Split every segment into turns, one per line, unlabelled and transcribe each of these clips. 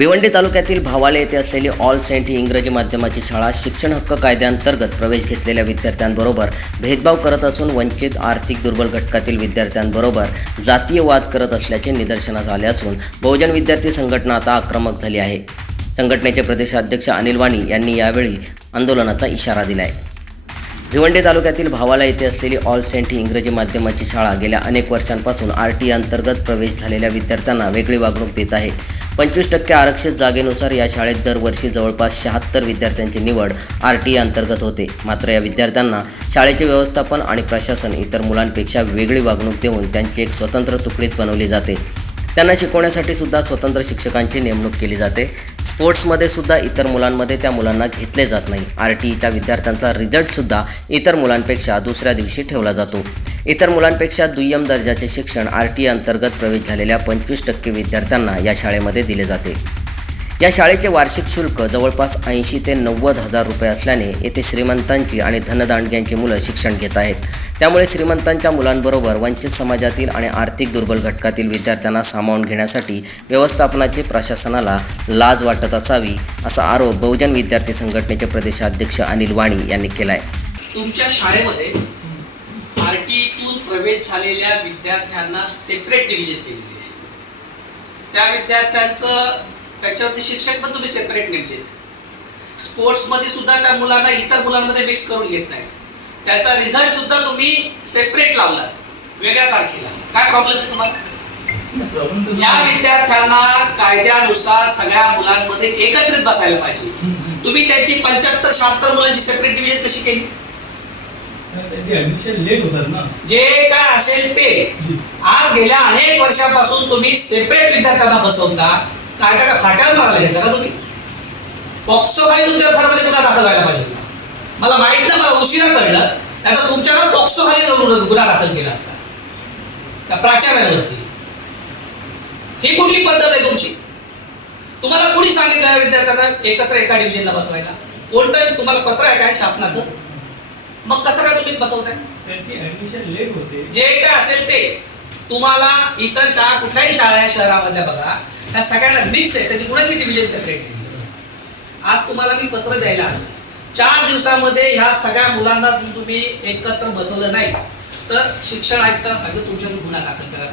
भिवंडी तालुक्यातील भावाले येथे असलेली ऑल सेंट ही इंग्रजी माध्यमाची शाळा शिक्षण हक्क कायद्याअंतर्गत प्रवेश घेतलेल्या विद्यार्थ्यांबरोबर भेदभाव करत असून वंचित आर्थिक दुर्बल घटकातील विद्यार्थ्यांबरोबर जातीय वाद करत असल्याचे निदर्शनास आले असून बहुजन विद्यार्थी संघटना आता आक्रमक झाली आहे. संघटनेचे प्रदेशाध्यक्ष अनिल वाणी यांनी यावेळी आंदोलनाचा इशारा दिला आहे भिवंडी तालुक्यातील भावाला येथे असलेली ऑल सेंट ही इंग्रजी माध्यमाची शाळा गेल्या अनेक वर्षांपासून आर टी अंतर्गत प्रवेश झालेल्या विद्यार्थ्यांना वेगळी वागणूक देत आहे. पंचवीस टक्के आरक्षित जागेनुसार या शाळेत दरवर्षी जवळपास शहात्तर विद्यार्थ्यांची निवड आर टी अंतर्गत होते. मात्र या विद्यार्थ्यांना शाळेचे व्यवस्थापन आणि प्रशासन इतर मुलांपेक्षा वेगळी वागणूक देऊन त्यांची एक स्वतंत्र तुकडीत बनवली जाते. त्यांना शिकवण्यासाठी सुद्धा स्वतंत्र शिक्षकांची नेमणूक केली जाते. स्पोर्ट्समध्ये सुद्धा इतर मुलांमध्ये त्या मुलांना घेतले जात नाही. आर टी ईच्या विद्यार्थ्यांचा रिझल्टसुद्धा इतर मुलांपेक्षा दुसऱ्या दिवशी ठेवला जातो. इतर मुलांपेक्षा दुय्यम दर्जाचे शिक्षण आर टी अंतर्गत प्रवेश झालेल्या पंचवीस टक्के विद्यार्थ्यांना या शाळेमध्ये दिले जाते. या शाळेचे वार्षिक शुल्क जवळपास ऐंशी ते नव्वद हजार रुपये असल्याने येथे श्रीमंतांची आणि धनदांडग्यांची मुलं शिक्षण घेत आहेत. त्यामुळे श्रीमंतांच्या मुलांबरोबर वंचित समाजातील आणि आर्थिक दुर्बल घटकातील विद्यार्थ्यांना सामावून घेण्यासाठी व्यवस्थापनाची प्रशासनाला लाज वाटत असावी असा आरोप बहुजन विद्यार्थी संघटनेचे प्रदेशाध्यक्ष अनिल वाणी यांनी केला आहे
तुमच्या शाळेमध्ये आर टी तून प्रवेश झालेल्या विद्यार्थ्यांना सेपरेट डिव्हिजन केलेली आहे. त्या विद्यार्थ्यांचं त्याच्यावरती शिक्षक पण तुम्ही सेपरेट नेमलेत. स्पोर्ट्समध्ये सुद्धा त्या मुलांना इतर मुलांमध्ये मिक्स करून घेत नाहीत. त्याचा रिझल्ट सुद्धा तुम्ही सेपरेट लावला. वेगळ्या तारखेला. काय प्रॉब्लेम आहे तुम्हाला? या विद्यार्थ्यांना कायद्यानुसार सगळ्या मुलांमध्ये एकत्रित बसायला पाहिजे. तुम्ही त्यांची पंच्याहत्तर शहात्तर मुलांची सेपरेट डिव्हिजन कशी केली
त्याची ऍडमिशन लेट होतात ना
जे काय असेल ते. आज गेल्या अनेक वर्षापासून तुम्ही सेपरेट विद्यार्थ्यांना बसवता. काय काय फाट्यावर मारायला घेता का तुम्ही? पॉक्सो खाली तुमच्या घरामध्ये गुन्हा दाखल व्हायला पाहिजे होता. मला माहीत नाही मला उशिरा कळलं. नाही तर तुमच्याकडे पॉक्सो खाली जाऊन गुन्हा दाखल केला असता. त्या प्राचार्यावरती. ही कुठली पद्धत आहे तुमची? तुम्हाला कोणी सांगितलं या विद्यार्थ्यांना एकत्र एका डिव्हिजनला बसवायला? कोणतं तुम्हाला पत्र आहे काय शासनाचं? मग कसं काय तुम्ही बसवताय?
त्याची ऍडमिशन लेट होते.
जे काय असेल ते. तुम्हाला इतर शाळा कुठल्याही शाळा आहे शहरामधल्या बघा ह्या सगळ्यांना मिक्स आहे. त्याची कुणाची डिव्हिजन सेपरेट आज तुम्हाला मी पत्र द्यायला आलो. चार दिवसामध्ये ह्या सगळ्या मुलांना तुम्ही एकत्र बसवलं नाही. तर शिक्षण आयुक्तांना सांगितलं तुमच्यावर गुन्हा दाखल करा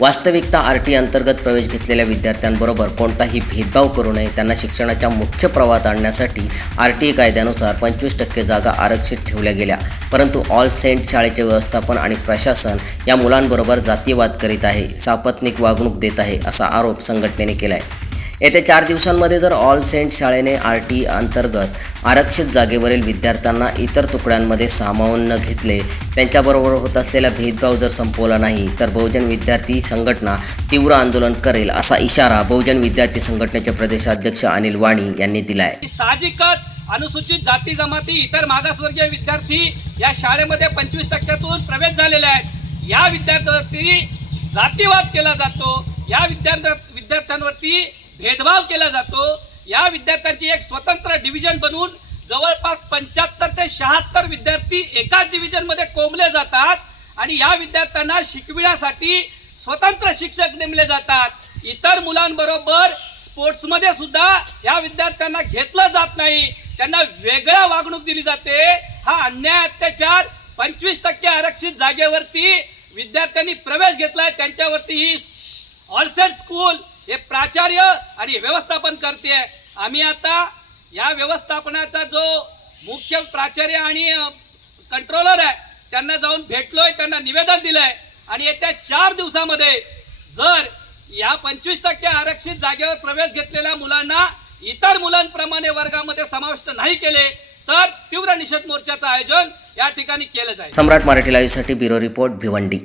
वास्तविकता आर टी अंतर्गत प्रवेश घेतलेल्या विद्यार्थ्यांबरोबर कोणताही भेदभाव करू नये. त्यांना शिक्षणाच्या मुख्य प्रवाहात आणण्यासाठी आर टी कायद्यानुसार पंचवीस टक्के जागा आरक्षित ठेवल्या गेल्या. परंतु ऑल सेंट शाळेचे व्यवस्थापन आणि प्रशासन या मुलांबरोबर जातीयवाद करीत आहे. सापत्निक वागणूक देत आहे असा आरोप संघटनेने केला आहे येत्या चार दिवसांमध्ये जर ऑल सेंट शाळेने आर टी अंतर्गत आरक्षित जागेवरील विद्यार्थ्यांना इतर तुकड्यांमध्ये सामावून न घेतले त्यांच्याबरोबर होत असलेला भेदभाव जर संपवला नाही तर बहुजन विद्यार्थी संघटना तीव्र आंदोलन करेल असा इशारा बहुजन विद्यार्थी संघटनेचे प्रदेशाध्यक्ष अनिल वाणी यांनी दिला आहे
साहजिकच अनुसूचित जाती जमाती इतर मागासवर्गीय विद्यार्थी या शाळेमध्ये पंचवीस टक्क्यातून प्रवेश झालेले आहेत. या विद्यार्थ्यांवरती जातीवाद केला जातो. या विद्यार्थ्या विद्यार्थ्यांवरती भेदभाव केला जातो. या विद्यार्थ्यांची एक स्वतंत्र डिव्हिजन बनवून जवळपास पंच्याहत्तर ते शहात्तर विद्यार्थी एकाच डिव्हिजनमध्ये कोंबले जातात आणि या विद्यार्थ्यांना शिकविण्यासाठी स्वतंत्र शिक्षक नेमले जातात. इतर मुलांबरोबर स्पोर्ट्समध्ये सुद्धा या विद्यार्थ्यांना घेतलं जात नाही. त्यांना वेगळ्या वागणूक दिली जाते. हा अन्याय अत्याचार पंचवीस टक्के आरक्षित जागेवरती विद्यार्थ्यांनी प्रवेश घेतलाय. त्यांच्यावरती ही ऑलसेट स्कूल हे प्राचार्य आणि व्यवस्थापन करते. आम्ही आता या व्यवस्थापनाचा जो मुख्य प्राचार्य आणि कंट्रोलर आहे त्यांना जाऊन भेटलोय त्यांना निवेदन दिलंय. आणि येत्या चार दिवसामध्ये जर या पंचवीस टक्के आरक्षित जागेवर प्रवेश घेतलेल्या मुलांना इतर मुलांप्रमाणे वर्गामध्ये समाविष्ट नाही केले तर तीव्र निषेध मोर्चाचं आयोजन या ठिकाणी केलं जाईल.
सम्राट मराठी लाईव्हसाठी ब्युरो रिपोर्ट भिवंडी.